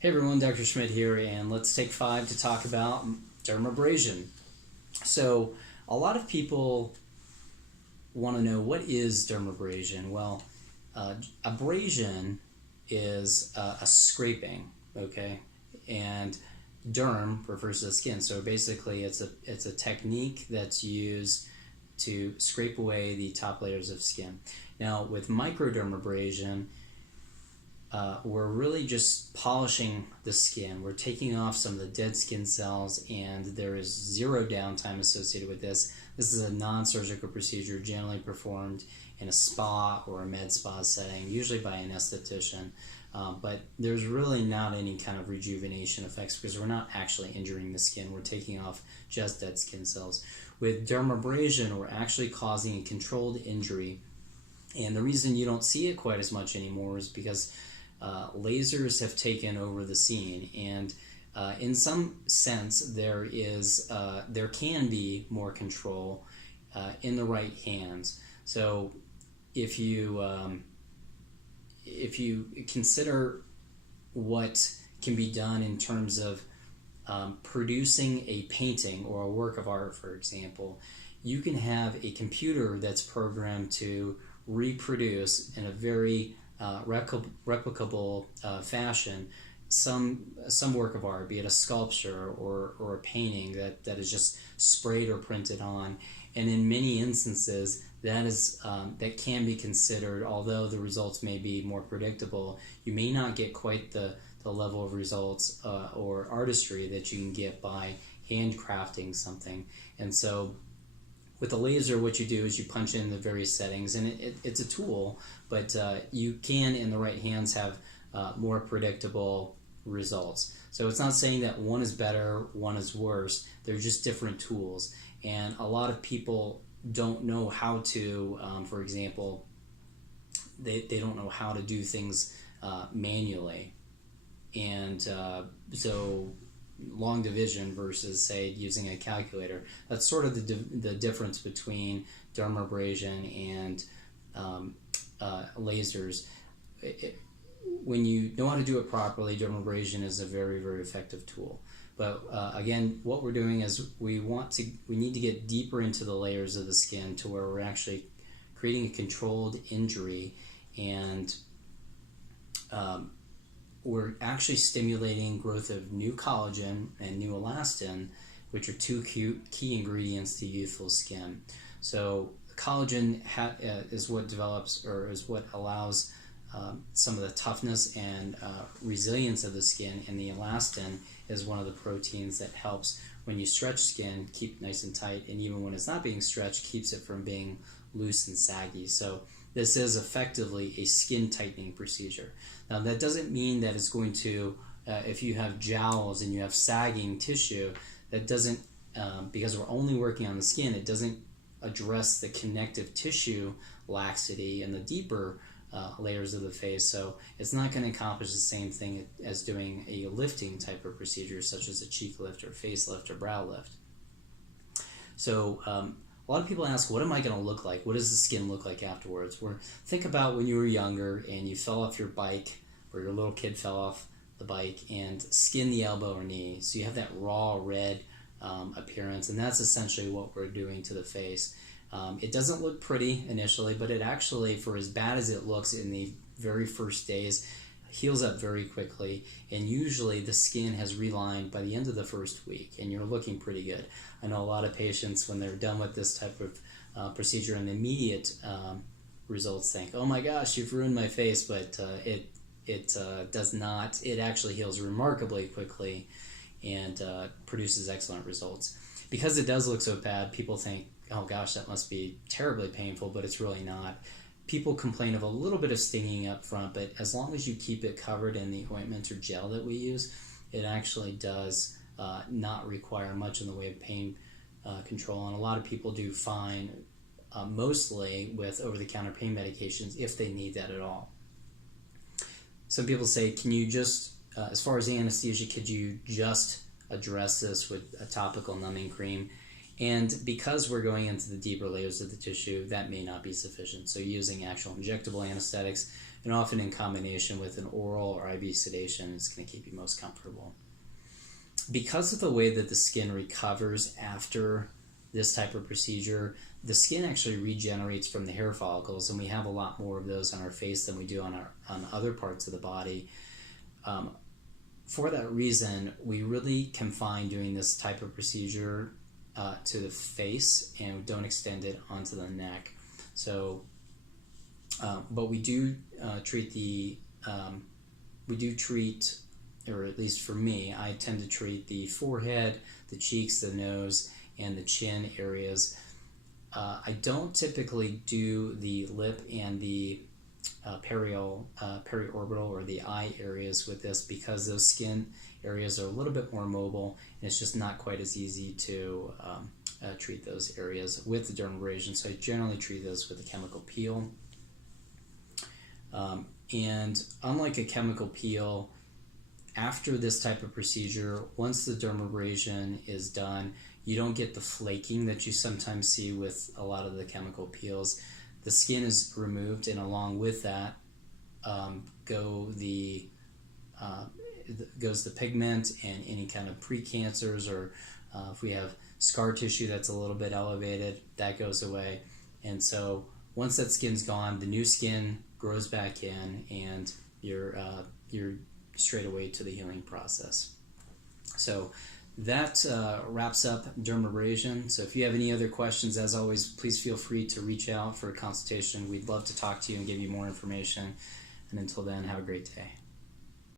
Hey everyone, Dr. Schmidt here, and let's take 5 to talk about dermabrasion. So, a lot of people want to know, what is dermabrasion? Well, abrasion is a scraping, okay? And derm refers to the skin. So basically, it's a technique that's used to scrape away the top layers of skin. Now, with microdermabrasion, we're really just polishing the skin. We're taking off some of the dead skin cells, and there is zero downtime associated with this. This is a non-surgical procedure generally performed in a spa or a med spa setting, usually by an esthetician. But there's really not any kind of rejuvenation effects because we're not actually injuring the skin. We're taking off just dead skin cells. With dermabrasion, we're actually causing a controlled injury. And the reason you don't see it quite as much anymore is because lasers have taken over the scene, and in some sense there can be more control in the right hands. So if you consider what can be done in terms of producing a painting or a work of art, for example, you can have a computer that's programmed to reproduce in a very replicable fashion some work of art, be it a sculpture or a painting that is just sprayed or printed on. And in many instances, that can be considered, although the results may be more predictable, you may not get quite the level of results or artistry that you can get by handcrafting something. And so with a laser, what you do is you punch in the various settings, and it's a tool, but you can, in the right hands, have more predictable results. So it's not saying that one is better, one is worse. They're just different tools. And a lot of people don't know how to, for example, they don't know how to do things manually. And so long division versus, say, using a calculator. That's sort of the difference between dermabrasion and lasers. When you know how to do it properly, dermabrasion is a very, very effective tool. But again, what we're doing is we need to get deeper into the layers of the skin to where we're actually creating a controlled injury, and we're actually stimulating growth of new collagen and new elastin, which are two key ingredients to youthful skin. So collagen is what develops, or is what allows some of the toughness and resilience of the skin, and the elastin is one of the proteins that helps, when you stretch skin, keep it nice and tight, and even when it's not being stretched, keeps it from being loose and saggy. So this is effectively a skin tightening procedure. Now, that doesn't mean that it's going to, if you have jowls and you have sagging tissue, that doesn't, because we're only working on the skin, it doesn't address the connective tissue laxity and the deeper layers of the face. So it's not going to accomplish the same thing as doing a lifting type of procedure, such as a cheek lift or face lift or brow lift. So a lot of people ask, what am I going to look like? What does the skin look like afterwards? Think about when you were younger and you fell off your bike, or your little kid fell off the bike and skinned the elbow or knee. So you have that raw red appearance, and that's essentially what we're doing to the face. It doesn't look pretty initially, but it actually, for as bad as it looks in the very first days, heals up very quickly, and usually the skin has relined by the end of the first week, and you're looking pretty good. I know a lot of patients, when they're done with this type of procedure, and the immediate results, think, oh my gosh, you've ruined my face, but it does not. It actually heals remarkably quickly and produces excellent results. Because it does look so bad, people think, oh gosh, that must be terribly painful, but it's really not. People complain of a little bit of stinging up front, but as long as you keep it covered in the ointment or gel that we use, it actually does not require much in the way of pain control. And a lot of people do fine, mostly with over-the-counter pain medications, if they need that at all. Some people say, can you just, as far as anesthesia, could you just address this with a topical numbing cream? And because we're going into the deeper layers of the tissue, that may not be sufficient. So using actual injectable anesthetics and often in combination with an oral or IV sedation is going to keep you most comfortable. Because of the way that the skin recovers after this type of procedure, the skin actually regenerates from the hair follicles, and we have a lot more of those on our face than we do on other parts of the body. For that reason, we really confine doing this type of procedure to the face and don't extend it onto the neck. So, but we do treat or at least for me, I tend to treat the forehead, the cheeks, the nose, and the chin areas. I don't typically do the lip and the periorbital or the eye areas with this, because those skin areas are a little bit more mobile, and it's just not quite as easy to treat those areas with the dermabrasion. So I generally treat those with a chemical peel. And unlike a chemical peel, after this type of procedure, once the dermabrasion is done, you don't get the flaking that you sometimes see with a lot of the chemical peels. The skin is removed, and along with that goes the pigment and any kind of precancers, or if we have scar tissue that's a little bit elevated, that goes away. And so once that skin's gone, the new skin grows back in, and you're straight away to the healing process. So that wraps up dermabrasion. So if you have any other questions, as always, please feel free to reach out for a consultation. We'd love to talk to you and give you more information. And until then, have a great day.